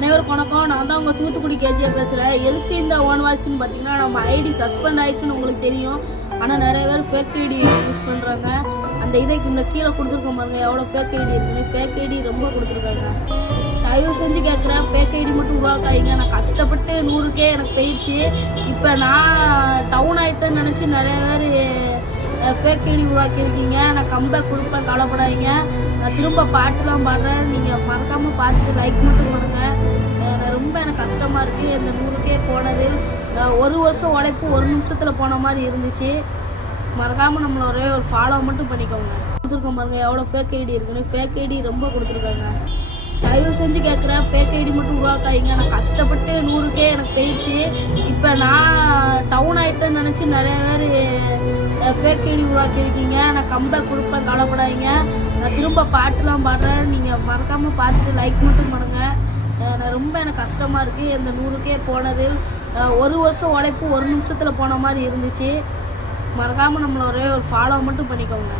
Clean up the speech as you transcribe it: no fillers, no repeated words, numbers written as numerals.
அனைவருக்கும் வணக்கம். நான் தான் உங்கள் தூத்துக்குடி கேஜியாக பேசுகிறேன். எதுக்கு இந்த ஓன் வாய்ஸ்ன்னு பார்த்தீங்கன்னா, நம்ம ஐடி சஸ்பெண்ட் ஆயிடுச்சுன்னு உங்களுக்கு தெரியும். ஆனால் நிறைய பேர் ஃபேக் ஐடி யூஸ் பண்ணுறாங்க. அந்த இதைக்கு இந்த கீழே கொடுத்துருக்க பாருங்க, எவ்வளோ ஃபேக் ஐடி இருக்குன்னு. ஃபேக் ஐடி ரொம்ப கொடுத்துருக்காங்க. தயவு செஞ்சு கேட்குறேன், ஃபேக் ஐடி மட்டும் உருவாக்காதீங்க. நான் கஷ்டப்பட்டு 100K எனக்கு போயிடுச்சு. இப்போ நான் டவுன் ஆகிட்டேன்னு நினச்சி நிறைய பேர் ஃபேக் ஐடி உருவாக்கியிருக்கீங்க. நான் கம்பேக் கொடுப்பேன், கவலைப்படாதீங்க. நான் திரும்ப பாட்டுலாம் பாடுறேன். நீங்கள் மறக்காமல் பார்த்துட்டு லைக் மட்டும் பண்ணுங்கள். ரொம்ப எனக்கு கஷ்டமாக இருக்குது. இந்த 100K போனது ஒரு வருஷம் உழைப்பு ஒரு நிமிஷத்தில் போன மாதிரி இருந்துச்சு. மறக்காமல் நம்மள ஒரே ஒரு ஃபாலோ மட்டும் பண்ணிக்கோங்க. கொடுத்துருக்க பாருங்க, எவ்வளோ ஃபேக் ஐடி இருக்குன்னு. ஃபேக் ஐடி ரொம்ப கொடுத்துருக்காங்க. தயவு செஞ்சு கேட்குறேன், ஃபேக் ஐடி மட்டும் உருவாக்காதீங்க. நான் கஷ்டப்பட்டு 100K எனக்கு போயிடுச்சு. இப்போ நான் டவுன் ஆகிட்டேன்னு நினச்சி நிறைய பேர் ஃபேக் ஐடி உருவாக்கியிருக்கீங்க. நான் கம்பேக் கொடுப்பேன், கவலைப்படாதீங்க. நான் திரும்ப பாட்டுலாம் பாடுறேன். நீங்கள் மறக்காமல் பார்த்துட்டு லைக் மட்டும் பண்ணுங்கள். ரொம்ப எனக்கு கஷ்டமாக இருக்குது. இந்த 100K போனது ஒரு வருஷம் உழைப்பு ஒரு நிமிஷத்தில் போன மாதிரி இருந்துச்சு. மறக்காமல் நம்மள ஒரே ஒரு ஃபாலோ மட்டும் பண்ணிக்கோங்க.